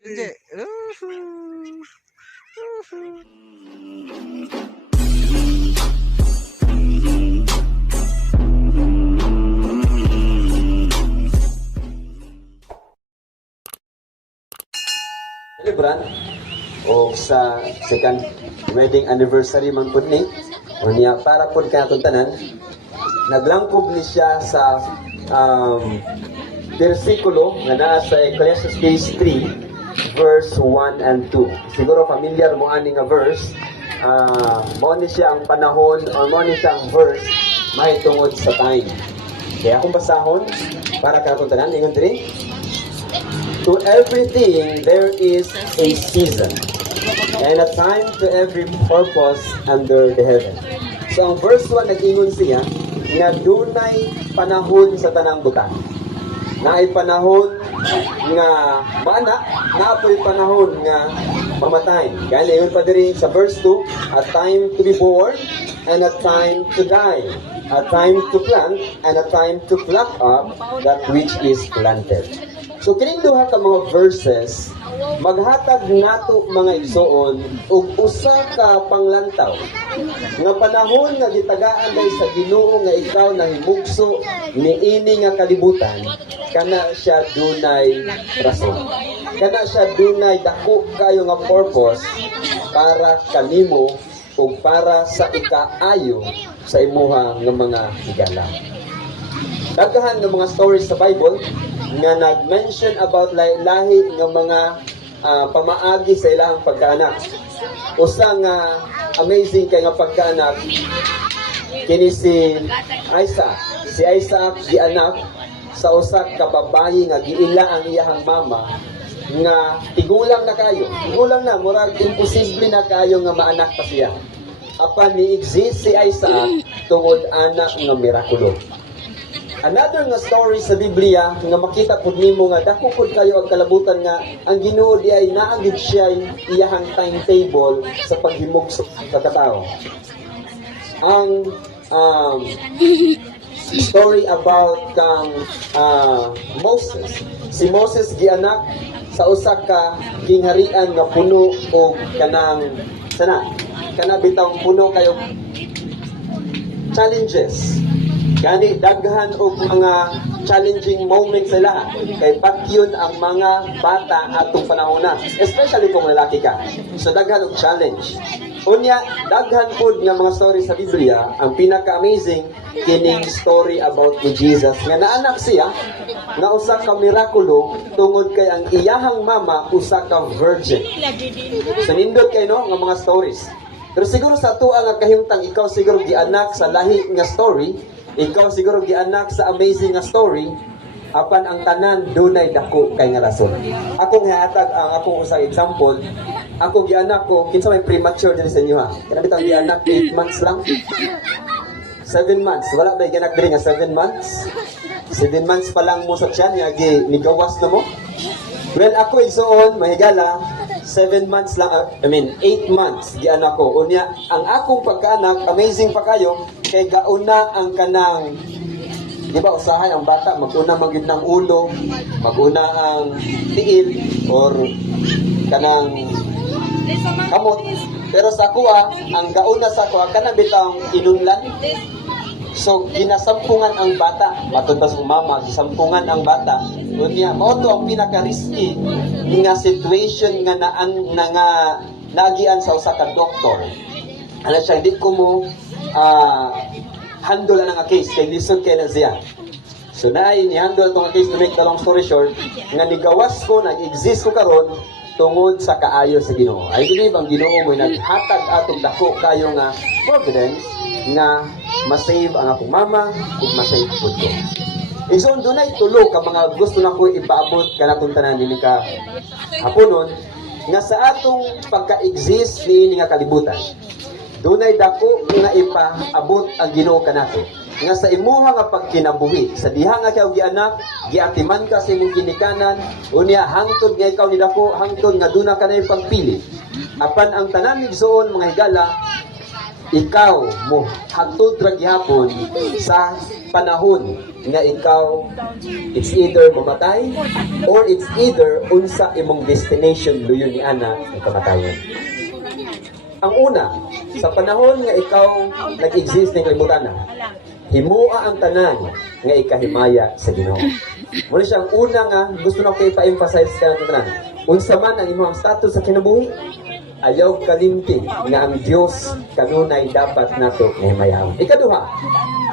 Hindi. Uhu. Uhu. Celebran o sa second wedding anniversary man pud ni unya para pud kanatong tanan naglangkob ni siya sa bersikulo nga naa sa Ecclesiastes 3 verse 1 and 2. Siguro familiar mo ani nga verse. Mao ni siya ang panahon o mao ni siya ang verse mahitungod sa time. Kaya akong basahon para kanatong tanan ingon diri. To everything there is a season and a time to every purpose under the heaven. So ang verse 1 nag-ingon siya nga dunay panahon sa tanang butang. Naay panahon nga maana, naapoy panahon nga mamatay. Kaya naingon pa diri sa verse 2, a time to be born and a time to die, a time to plant and a time to pluck up that which is planted. So kining duha ka mga verses maghatag nato mga igsoon og usa ka panglantaw nga panahon nga gitagaan day sa Ginoo nga ikaw nahimugso niini nga kalibutan kana siya dunay rason. Kana siya dunay dako kayo nga purpose para kanimo o para sa ikaayo sa imuha nga mga higala. Daghan ng mga stories sa Bible nga nag-mention about lahi ng mga pamaagi sa ilang pagkaanak. Usa nga amazing kay nga pagkaanak kini si Isaac. Si Isaac gianak sa usa ka babayi nga giila ang iyahang mama nga tigulang na kayo. Tigulang na murag imposible na kayo nga maanak pa siya. Apan ni-exist si Isaac tungod anak nga mirakulo. Another nga story sa Biblia nga makita pud nimo nga dako pud kayo ang kalabutan nga ang Ginoo di ay naagid siya iyahang timetable sa paghimugso sa katao. Ang story about kang Moses. Si Moses gianak sa usa ka kingharian nga puno og kanang bitaw puno kayo challenges. Gani daghan og mga challenging moments sa lahat. Kay pakyon ang mga bata atong panahon na, especially kung lalaki ka. So daghan og challenge. Unya, daghan pod nga mga story sa Biblia, ang pinaka-amazing kining story about ni Jesus. Nga naanak siya nga usa ka mirakulo tungod kay ang iyahang mama usa ka virgin. So nindot kay no nga mga stories. Pero siguro sa tuwa nga kahimtang ikaw siguro gianak sa lahi nga story, ikaw siguro gianak sa amazing nga story, apan ang tanan dunay dako kay nga rason. Ako nga hatag ang akong usang example, ako gianak ko kinsa may premature diri sa inyo ha. Kana bitaw gianak 8 months lang. 7 months. Wala ba gianak diri nga 7 months? 7 months pa lang mo sa tiyan nga nigawas na mo. Well, ako igsoon mahigala 7 months lang, 8 months gianak ko. Unya, ang akong pagkaanak, amazing pa kayo, kay gauna ang kanang, di ba, usahay ang bata, maguna magid ng ulo, maguna ang tiil, or kanang kamot. Pero sa kuha, ang gauna sa kuha, kanang bitang inunlan. So, ginasampungan ang bata. Matod pa sa mama, gisampungan ang bata. Unya, mao to ang pinaka-risky nga situation nga naagian sa usa ka doktor. Ano siya, hindi ko mo handle ang case kay lisod kay na siya. So ni-handle itong case to make the long story short, nga nigawas ko, nag-exist ko karon tungod sa kaayo sa Ginoo. I believe ang Ginoo mo naghatag atong dako kayo nga providence nga masave ang akong mama ug masave pud ko. Igsoon dunay tulo ka mga gusto na ko ipaabot kanatong tanan dinhi ka haponon nga sa atong pagka-exist niini nga kalibutan. Dunay dako nga ipaabot ang Ginoo kanato. Nga sa imuha nga pagkinabuhi, sa diha nga kayo gianak, giatiman ka sa imong ginikanan, unya hangtod nga ikaw ni dako, hangtod nga duna ka na yung pagpili. Apan ang tanan igsoon mga higala, ikaw mo hangtod ra gihapon sa panahon nga ikaw it's either mamatay or it's either unsa imong destination luyon ni ana ang kamatayon. Ang una, sa panahon nga ikaw nag-exist ng kalibutan na, himua ang tanan nga ikahimaya sa Ginoo. Muna siyang una nga gusto na ko ipa-emphasize ka ng tanan. Unsa man ang imong status sa kinabuhi, ayaw kalimti nga ang Dios kanunay dapat nato himayaan. Ikaduha,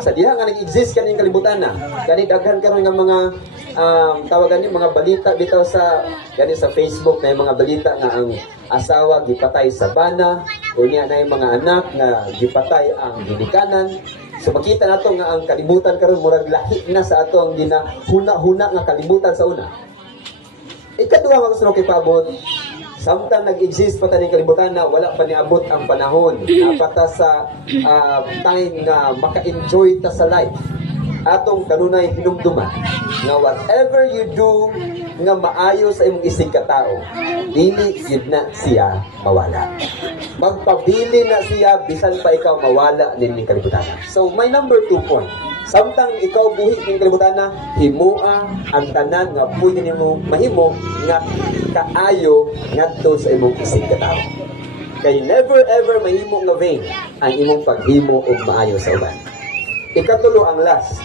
sa diha nga nag-exist kaning kalibutan na, gani daghan karon nga mga tawagan ni mga balita bitaw sa gani sa Facebook na mga balita nga ang asawa gipatay sa bana o niya na yung mga anak nga gipatay ang ginikanan. So makita nato nga ang kalibutan karon murag lahi na sa ato ang ginahuna-huna nga kalibutan sa una. Ikaduha nga gusto ko ipabot, samtang nag-exist pa taning kalibutan na wala pa niabot ang panahon. Napata sa time na maka-enjoy ta sa life. Atong kanunay hinumduman nga whatever you do nga maayo sa imong isig katao, dili yun na siya mawala. Magpabili na siya bisan pa ikaw mawala ning kalibutan. So my number 2 point, samtang ikaw buhi ning kalibutan na, himua ang tanan nga pwede nimo mahimo nga kaayo ngadto sa imong isig katao. Kay never ever mahimo nga vain ang imong paghimo og maayo sa uban. Ikatulo ang last.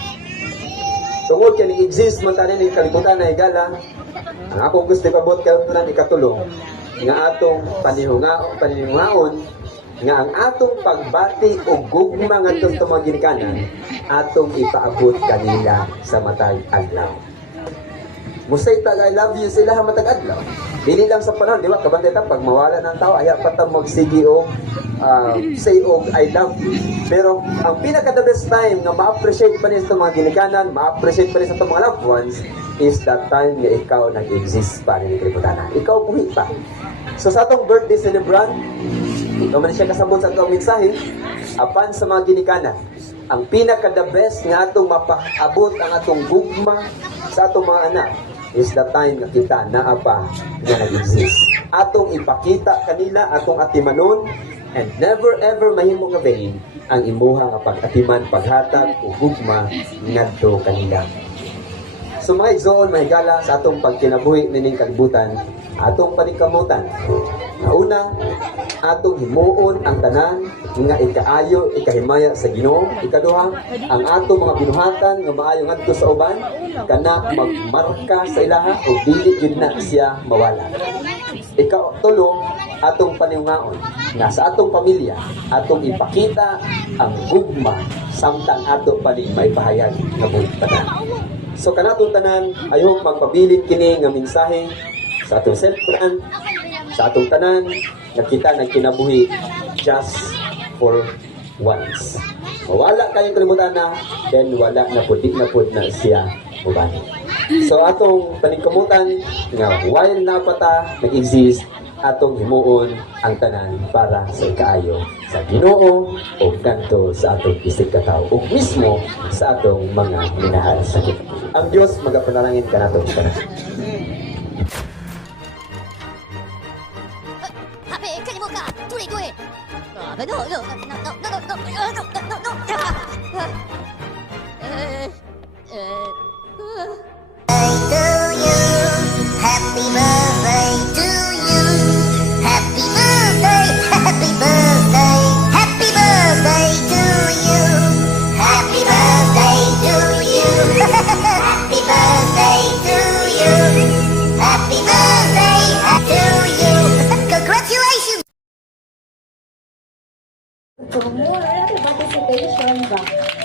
Tungod kay nag-exist man tanin ning kalibutan na higala, ang akong gusto ipabot kay tanan ikatulo nga atong panihungaon nga ang atong pagbati o gugma ngadto sa mga ginikanan atong ipaabot kanila sa matag adlaw. Musay tag I love you sila matag adlaw. Dili lang sa panahon, di ba? Kabantay ta pag mawala ng tao, aya pa ta magsigi o say og I love you. Pero ang pinaka the best time nga ma-appreciate pa niya sa mga ginikanan, ma-appreciate pa niya sa mga loved ones is that time nga ikaw nag-exist pa ni kalibutan. Ikaw buhi pa. So sa atong birthday celebrant, ito man siya kasabot sa atong mensahe, apan sa mga ginikanan, ang pinaka the best nga atong mapaabot ang atong gugma sa atong mga anak is the time na kita naa pa nga nag-exist. Atong ipakita kanila, atong atimanon, and never ever mahimo nga vain ang imuha nga pag-atiman, paghatag o gugma ngadto kanila. So mga igsoon, mahigala sa atong pagkinabuhi nining kalibutan, atong paningkamutan. Una, atong himuon ang tanan nga ikaayo, ikahimaya sa Ginoo. Ikaduha, ang atong mga binuhatan nga maayo ngadto sa uban kana magmarka sa ilaha o dili gyud na siya mawala. Ikatulo, atong paninggaon nga sa atong pamilya, atong ipakita ang gugma samtang ato paning maipahayag nga buhi tanan. So kanatong tanan, ayo magpabilin kini nga mensahe sa atong cellphone, sa atong tanan, nga kita nagkinabuhi just for once. Mawala kayong kalimutan na, then wala na po, di na po na siya mubani. So atong paningkamutan nga while napata nag-exist, atong himuon ang tanan para sa ikaayo sa Ginoo o kanto sa atong isig katao o mismo sa atong mga minahal sa Ginoo. Ang Dios magapanalangin kanatong tanan. Happy birthday to you. Happy birthday, happy birthday, happy birthday to you. Happy birthday to you. Happy birthday to you. Happy birthday to you. Congratulations. For more participation,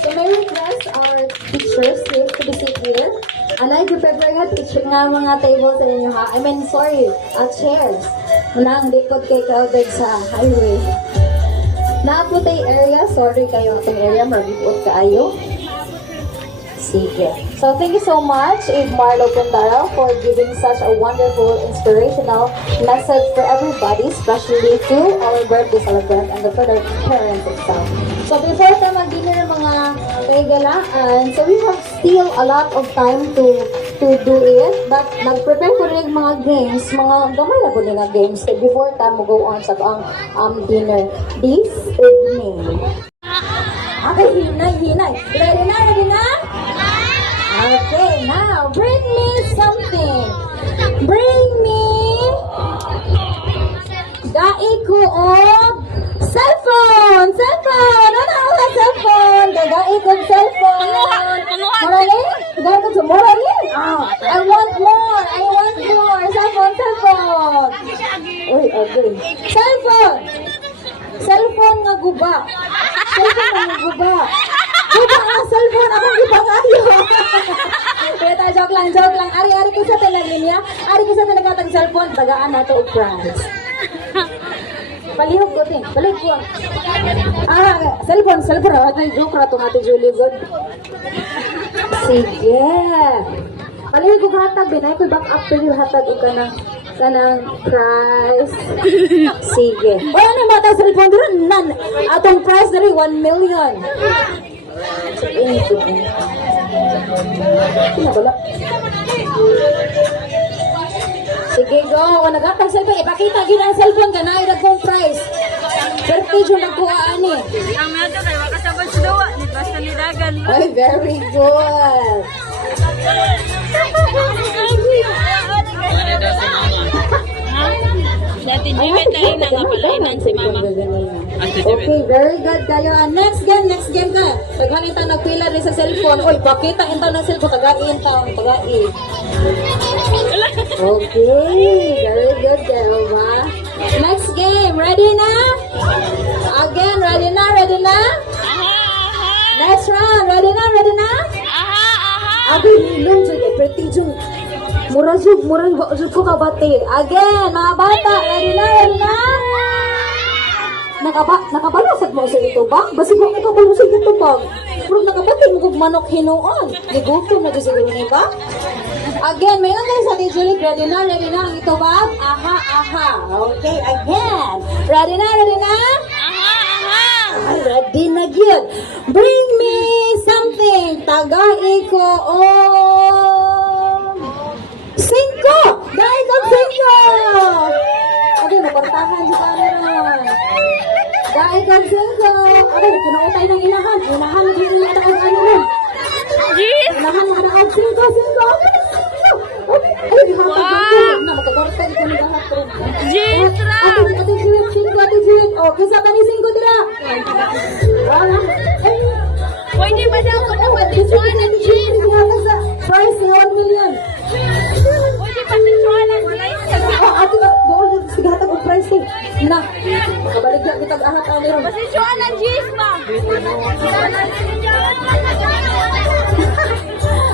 so may request our teachers to be seated here. And I prepare nga teacher nga mga table sa inyo ha. I mean, sorry, chairs. Muna ang likod kay crowded sa highway. Naaputay area, sorry kayo ating area, mabipot kaayo. Sige. So thank you so much, Eve Marlo Pundaro, for giving such a wonderful, inspirational message for everybody, especially to our birthday celebrant and for their parents itself. So before tayo mag-dinner mga kaigalaan, so we have still a lot of time to do it, but nag-prepare ko rin mga games, mga gamay na po nga games before tayo go on sa dinner. This me. Okay, hinay. Ready na? Okay, now, bring me something. Bring me dai ko og cellphone. Ano ang cellphone? Dai ko og cellphone. Morali? Dai ko sa morali? I want more. Cellphone. Uy, okay. Cellphone nga guba. Guba ang cellphone. Akong gipangayo. Kaya joke lang. Ari ko sa linya. Ari ko sa talagatang cellphone. Tagaan na to og prize. Palihog ko din. Balik ko. Cellphone. Ito yung joke na itong Ate Julie Good. Sige. Palihog ko hatag. Binay ko back up to yung hatag o kanang prize. Sige. O ano yung mata cellphone doon? Atong prize na rin 1 million. Pinabala. Sige, go. Kung nagatang cellphone, ipakita gina ang cellphone ka na iragong prize. Perpage yung nagkuhaan eh. Ang mga ito kayo, makasabot sa dawa, ni Basta Lidagan. Ay, very good. Dati Jimmy tayo na kapalainan si Mama. Okay, very good kayo. Next game ka. Paghanita nagpila rin sa cellphone. Uy, pakita intaw ng cellphone. Tagain. Okay, very good kayo ba? Next game, ready na? Again, ready na? Next round, ready na? Abi, hilong dyan, pretty dyan. Murag ko kabati. Again, mga bata, ready na? Nakabalasad mo sa ito ba? Basi mo nakabalasad ito ba? Pero nakabati mo kung manok hinuon. Nigutom na siguro niya ba? Again, may nga sa ating Julie, ready na? Ang ito ba? Aha. Okay, again. Ready na? Ready na gyud. Bring me something. Tagai ko o 5. Dahil kang 5. Okay, napartahan sa camera. Dahil kang 5. Okay, kinautay ng ilahan. Ilahan din yung ano rin. Ilahan na ang 5. Ay, di hapag na. Magkakorta ito ng lahat rin. Ate Juliet. O, kisa pa ni 5 dira. Pwede ba siya ako na patisuan ng Jis? Price 1 million. Pwede patisuan ng Jis? Ate, doon sigatag ang price eh. Na, kabalik na kitag ahat ang meron. Patisuan ng Jis ba?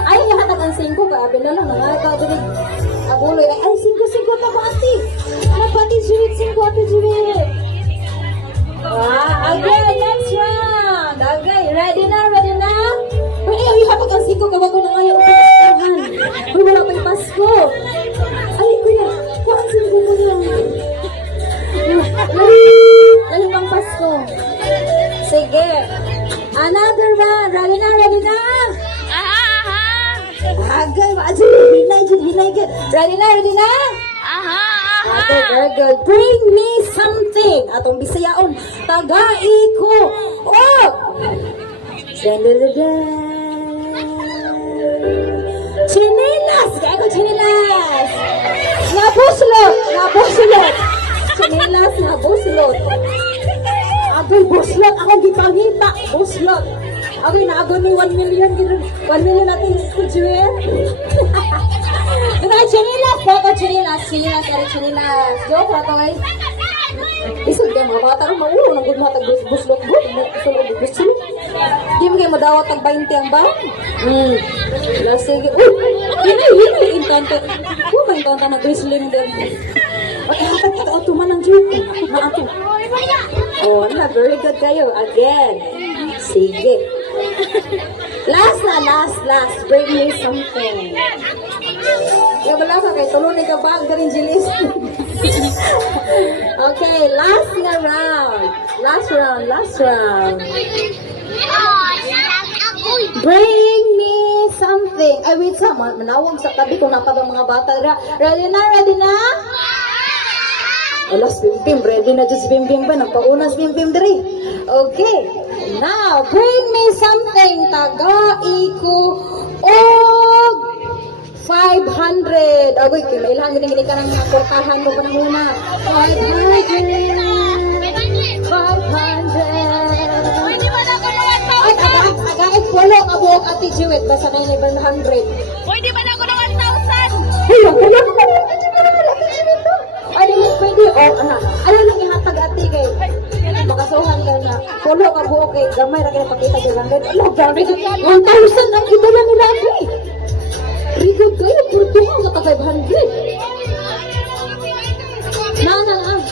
Ay, hatag ang 5 ka. Abin na lang, nangatag. Abuloy. Ay, 5 pa ba ate? Napati Juliet, 5 ate Juliet. Again, next round. Okay, ready na? Ay, hatag ang 5 ka bago na ngayon. Uy, wala pa yung Pasko. Ay, kuya, ang 5 mo lang. Lalo pang Pasko. Sige. Another round. Ready na? Agay, hinay. Ready na? Okay, very good. Bring me something. Atong bisayaon. Tagai ko. Oh! Chinilas! Kaya ko chinilas! Nabuslot! Chinilas na buslot. Agay, buslot. Ako gipangita. Buslot. Agay, naagon ni 1 million. 1 million natin sa Jewel. Chinilas! Kaya ko chinilas. Joke na to guys. Isod kayo mga bata rin maulo. Nagod mo tag buslot. Buslot. Di mo kayo madawat tag 20 ang ba? Sige. Hinay. Intanta. Intanta na whistling din. Okay, hatag ito. Tuman ang Jewel. Oh, very good kayo. Again. Sige. Last. Bring me something. Kaya wala ka kayo. Tulunay ka ba? Ang galing Jilis. Okay, last round. Bring me something. Ay, wait sa. Manawag sa tabi kung napag ang mga bata. Ready na? Alas, Bim, ready na dyan si Bim ba? Nagpauna si Bim diri. Okay. Now, bring me something. Taga-iko og 500. Agoy, kinailangan din ka ng mga portahan mo pa muna. 500. 500. Ay, agait walo ka buhok Ate Jewet. Basta na yung 100. Pwede ba na ako ng 1,000? Hello, hello. Ay, di mo pwede. Oh, anak. Ano lang ihatag Ate kay? Makasuhan ka na. Walo ka buhok kay. Gamay na kaya pakita kay 100. Ano, grabe. 1,000 ang idala ni Lagi. Rigod kayo. Purtuhan na ka 500.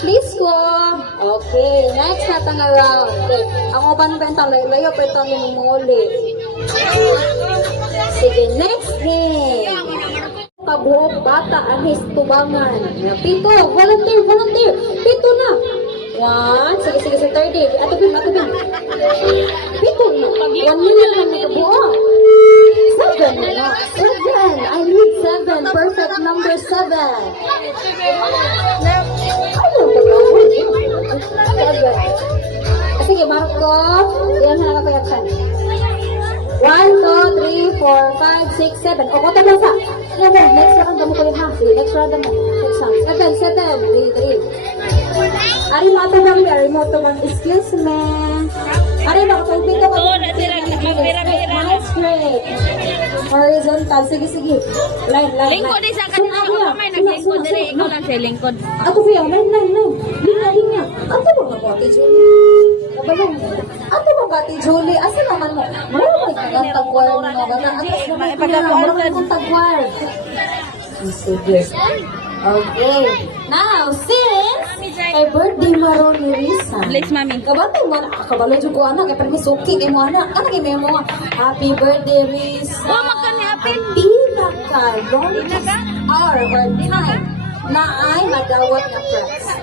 Please ko. Okay, next natang around. Okay. Ang uban pa itang layo pa itang minimuli. Sige, next game. Kabuhok bata ahis tubangan. Pito, volunteer. Pito na. 1, sige, third day. Ato bin. Pito na. 1 minute na may kabuhok. 7 na. 7. I need 7. Perfect number 7. Sige, Marco. Ilan na nakapayakan? 1, 2, 3, 4, 5, 6, 7. O, kota na sa. Next round mo ko yung ha. Sige, next round mo. 7. 3. Ari mo ito lang. Ari mo ito lang. Excuse me. Ari mo ito. Pito ko. Straight. Horizontal. Sige. Line. Lingkod din sa kanila. Ako may naglingkod din. Ikaw lang siya lingkod. Ako siya. Line. Linya. Ato ba nga Ate Julie? Kabalong. Ato ba nga Ate Julie? Asa naman mo? Marami kang tagwar mo nga ba? Atas naman kaya. Marami kang tagwar. Sige. Okay. Now, since kay birthday maron ni Risa. Bless, mami. Kabatay mo, kabalo dyan ko anak. Kaya parang suki kay mo anak. Ano kay mo? Happy birthday, Risa. Oh, magkani-apin. Pinaka-longest hour or time na ay magawat na press.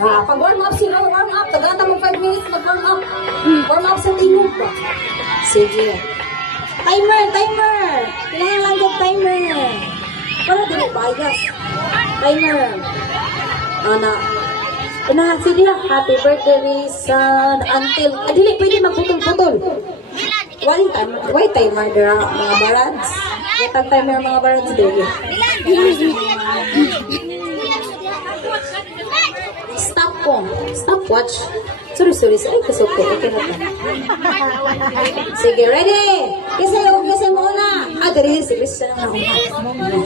Pag warm up sila, warm up. Tagata mo 5 minutes mag-warm up. Warm up sa tingog ba? Sige. Timer. Kailangan lang yung timer. Para din bias. Timer. Sige na. Happy birthday, Rizan. Until, dili, pwede magputol-putol. Why timer dira mga barads? Itag timer mga barads, baby. Stopwatch. Sorry. Ay, kasuko. Okay na to. Sige, ready? Kasi muna. Dari si Rizan na una.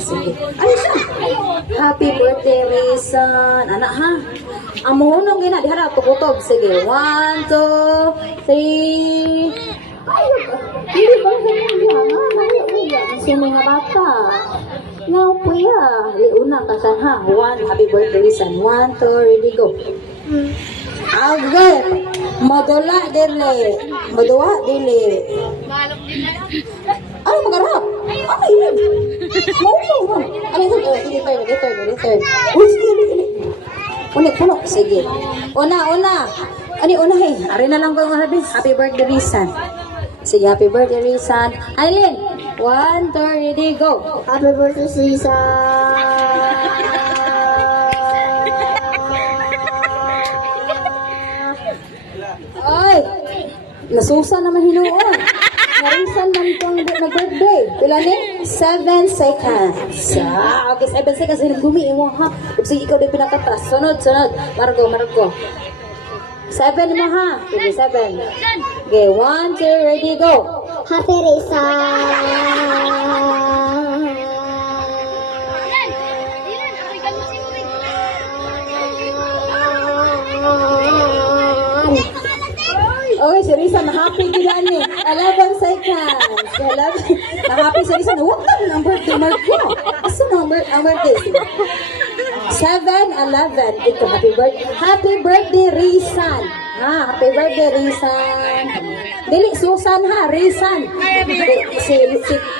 Sige. Ano siya? Happy birthday, Rizan. Anak, ha? Ang muhunong gina. Diharap, tukutob. Sige. 1, 2, 3. Hindi ba siya mga bata? Ngaw po ya. Liuna ka sa ha. 1, happy birthday, Rizan. 1, 2, ready, go. Agad. Madula dili. Ano magarap? Ay, yun. Mo. Ano yun? Return. Uy, sige. Puno. Sige. Una. Ano unahin? Ari na lang ko mga habis. Happy birthday, Rizan. Sige, happy birthday, Rizan. Aileen, 1, 2, ready, go. Happy birthday, Rizan. Ay, nasusa naman hinuon. Narisan man itong nag-birthday. Pila ni? 7 seconds. Okay, 7 seconds. Gumi mo ha. Sige, ikaw din pinakatas. Sunod. Margo. 7 mo ha. Sige, 7. Okay, 1, 2, ready, go. Happy Okay, si Risa, na-happy gila ni. 11 seconds. 11. Na-happy si Risa. Huwag ka ng birthday mark ko. Asa ang birthday? 7, 11. Ito, happy birthday, Rizan. Happy birthday, Rizan. Dili, Susan ha, Rizan. Si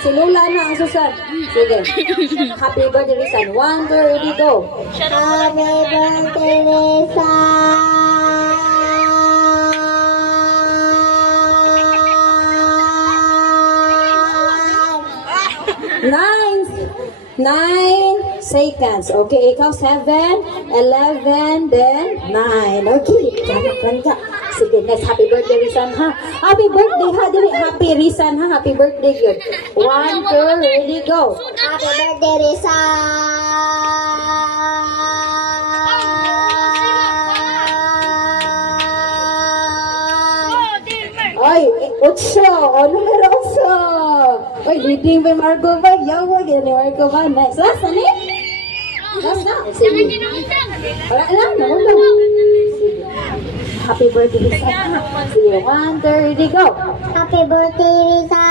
Lula na ang Susan. Sige. Happy birthday, Rizan. 1, 2, ready, go. Happy birthday, Rizan. 9, 7, seconds. Okay, ikaw 7, 11, then 9. Okay, kaya. Sige, next. Happy birthday, Rizan, ha? Happy birthday, ha? Dili, happy Rizan, ha? Happy birthday, good. 1, 2, ready, go. Happy birthday, Risa! Ay, 8. O, numero 8. Ay, leading by Marco ba? Yawa, gini Marco ba? Next. Last, ano yun? Last na. Sige. Wala lang, nawala. Sige. Happy birthday, Risa. Sige, 1, 2, ready, go. Happy birthday, Risa!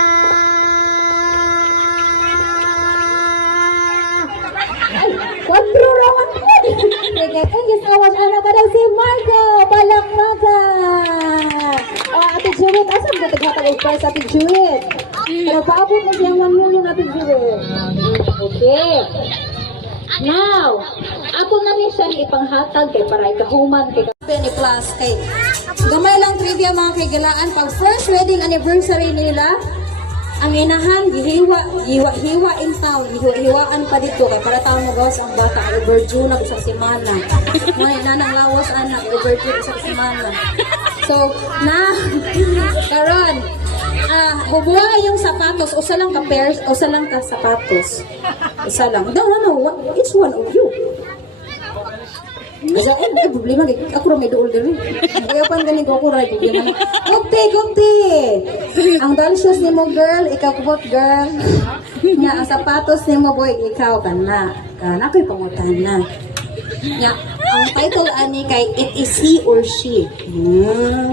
Ay, 4 rawan po. Sige, thank you so much. Ano ka daw si Marco? Palakpakan. Ate Jewett, asan ka taghatag og prize, Ate Jewett? Pero paabot mo siyang 1 million, Ate Jewett. Okay. Now, ako na rin siya ipanghatag kay para ikahuman kay Penny Plus kay gamay lang trivia mga kaigalaan. Pag first wedding anniversary nila, ang inahan, hiwa in town, hiwaan pa dito kay para taong magawas ang bata, overdue na isang semana. Mga inanang lawas anak, overdue isang semana. So, karon, bubuha yung sapatos, usa lang ka pairs, usa lang ka sapatos. Usa lang. Each one of you. Asa ay problema kay ako ra may duol diri. Kaya pan gani ko ra problema. Gupti. Ang dalsyos nimo girl, ikaw kubot girl. Nya ang sapatos nimo boy, ikaw kana. Kana ko'y pangutana. Nya ang title ani kay it is he or she.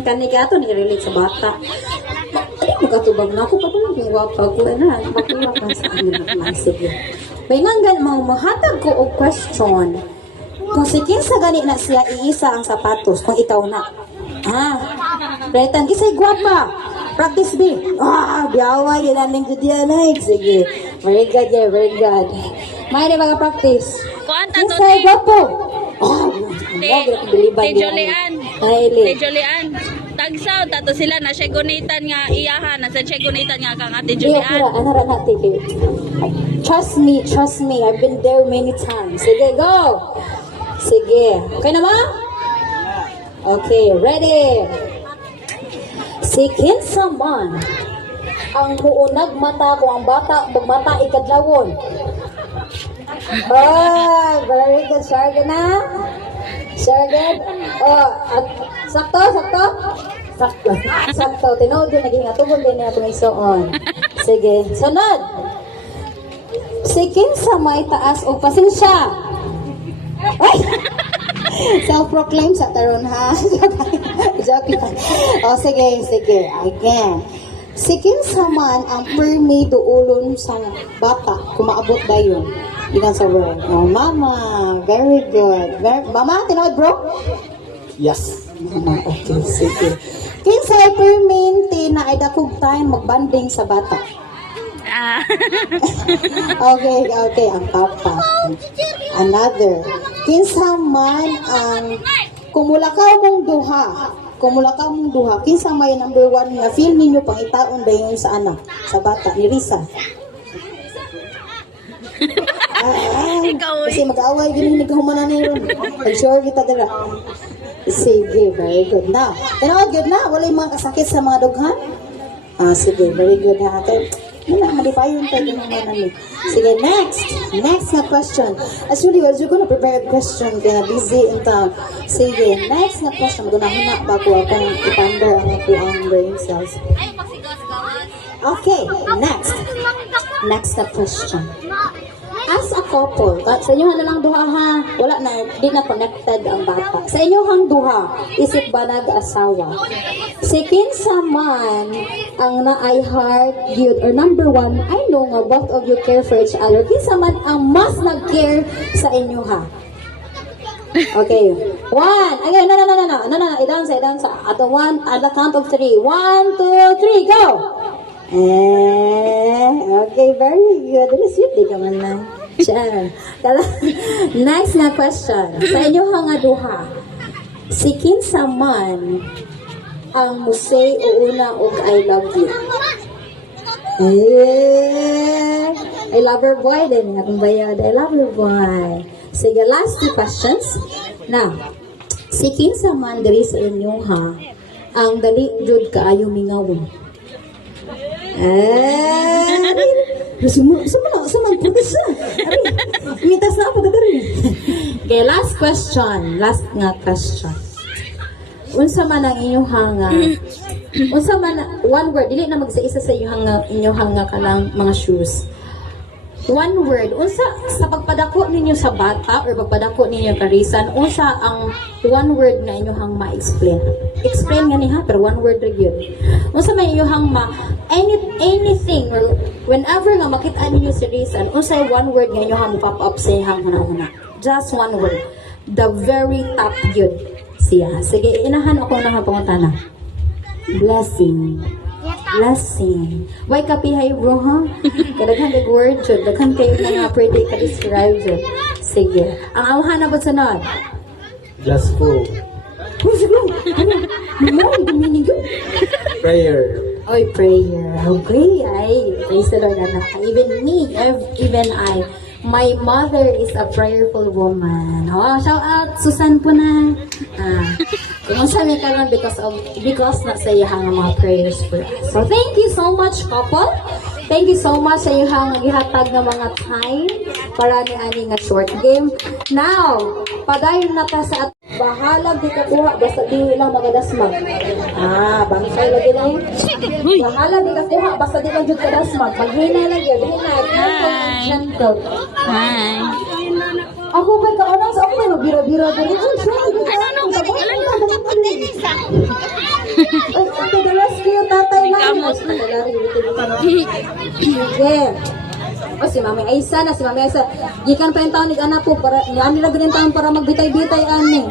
Kani ka to ni-relate sa bata. Ay, makatubag na ako pa lang yung wapa ko na. Makatubag na sa amin na sige. Baingan mahatag ko og question. Kung si kinsa gani na siya iisa ang sapatos, kung ikaw na. Bretan, kisay gwapa. Practice B. Biyawa, yun ang lingkod yan. Sige. Very good, yeah, very good. May na mga practice. Kuanta to, Kisay gwapo. Te Julian. Te Julian. Tagsaw, tato sila na siya gunitan nga iyahan. Nasa siya gunitan nga kang Ate Julian. Ano ra natin, Trust me. I've been there many times. Sige, go. Sige. Okay na ba? Okay, ready. Si kinsa man ang muunag mata ko ang bata magmata ikadlawon. Very good. Sure na? Sure good? At sakto. Tinood din naging atubol din na itong isuon. Sige. Sunod. Si kinsa may taas o pasensya. Ay! Self-proclaim sa taron ha. Joke lang. Sige. Again. Si kinsa man ang permi duulon sa bata kumaabot dayon. Ikan sa word. Mama. Very good. Mama, tinood bro? Yes. Mama, okay. Sige. Kinsa ay perminti na ay dakog time magbanding sa bata. Okay. Ang papa. Another. Kinsa man ang kumulakaw mong duha. Kinsa may number 1 nga feel ninyo pangitaon dayon sa anak, sa bata ni Risa. Kasi mag-away gini naghumanan ni ron. Sure kita dira. Sige, very good na. Good na. Wala yung mga kasakit sa mga dughan. Sige, very good na. Wala, malipayon tayo ng mga namin. Sige, next na question. Actually, as you're gonna prepare a question, kaya busy in town. Sige, next na question. Maguna-huna bago akong ipandar ang ang brain cells. Okay, next na question. As a couple, sa inyo na lang duha ha, wala na, di na connected ang bata. Sa inyo hang duha, isip ba nag-asawa? Si kinsa man ang naay heart, good, or number 1, I know nga both of you care for each other. Kinsa man ang mas nag-care sa inyo ha? Okay. 1. Again, no. I-down sa. Ato 1, at the count of 3. 1, 2, 3, go! Okay, very good. Sweet di ka man lang. Sure. Next na question. Sa inyo nga duha, si kinsa man ang musay o una og I love you? I love your boy. Then akong bayad. I love your boy. Sige, last 2 questions. Now, si kinsa man diri sa inyo ha, ang dali jud kaayo mingawon. Suman po sa. Mitas na ako dali. Okay, last question. Last nga question. Unsa man ang inyong unsa man one word dili na magsa-isa sa inyong kanang mga shoes. One word, unsa sa pagpadako ninyo sa bata or pagpadako ninyo karisan, unsa ang one word na inyong ma-explain? Explain nga niha, pero one word ra gyud. Unsa man inyong anything or whenever nga makita ninyo si Risan, unsa one word nga inyong pop up sa ihang huna-huna? Just one word. The very top gyud siya. Sige, inahan ako na pangutana. Blessing. Blessing. Why kapihay bro, ha? Kadaghan kay word jud, daghan kayo nga pwede ka describe jud. Sige. Ang awahan na sa nod. Just full. Oh, sige. Ano? Duminig yun. Prayer. Oy, prayer. Okay, ay. Praise the Lord, anak. Even me, even I. My mother is a prayerful woman. Oh, shout out, Susan po na. Kumusta may karon because na sa iyang mga prayers for us. So, thank you so much, couple. Thank you so much sa iyang gihatag ng mga time para ni ani nga short game. Now, padayon na ta sa bahala di ka kuha basta di lang magadasmag. Bangsay lagi lang. Bahala di ka kuha basta di lang jud kadasmag. Maghina lang yun. Gentle. Hi. Ako kay kaonang sa ako may biro-biro diri. To the rescue, tatay lang. Sige. O, si Mami Aisa na, si Mami Aisa. Gikan pa yung taon ni anak po, para, yan nila ganyan taon para magbitay-bitay, ani.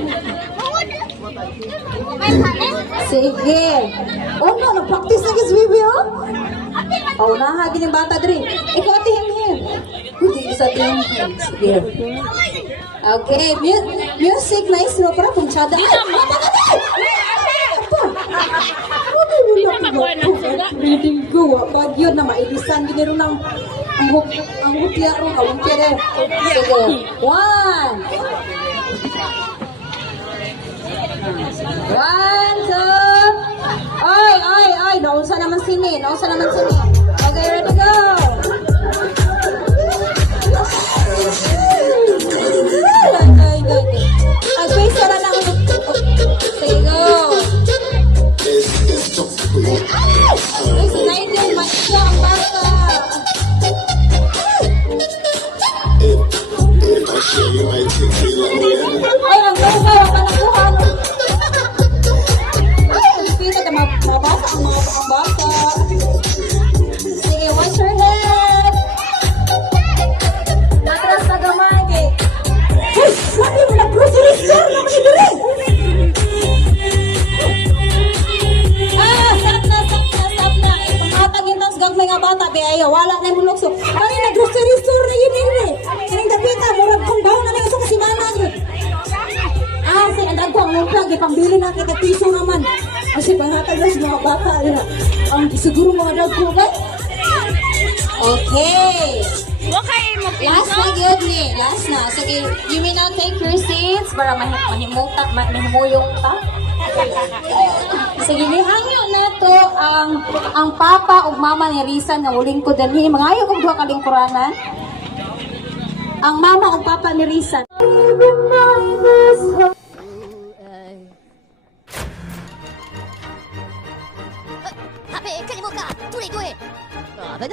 Sige. Oh, no, nag-practice na kis Bibi, oh. Paunahagin yung bata, Dre. Ikaw, ati him. Hindi, isa din. Sige. Okay, music, nice mo, para punchada. Pag yun na maibisan giniro ng ang hukya ro ka hukya rin. Sige. 1 2 Ay, naunsa naman sini. Okay, ready to go. Ay, face ka na lang. Sige, go. Ay, sinayin yung maisya ang bata. Ay, ang bata, ang panakuhan. Ay, nagpita ka mabasa ang mga bata. Sige, wash your head. Matras na gamay. Ay, sabi mo na grocery store na manibili. May nga bata, ayo, wala na yung lukso. Kani na grocery store na yun eh. Kining dapita, murag kong baon na yung sa kasimanan yun. Sige, ang dagwang murag, ipambili na kita piso naman. Kasi pangatag na sa mga bata. Siguro mga dagko, right? Okay. Okay, Last na good ni. Last na. Sige, you may now take your seats para mahimuyok ta. Sige, nihangyo na to ang papa ug mama ni Risan nga uling ko dinhi. Mangayo kog duha ka lingkuranan. Ang mama ug papa ni Risan. 阿贝，看见我干，对对。那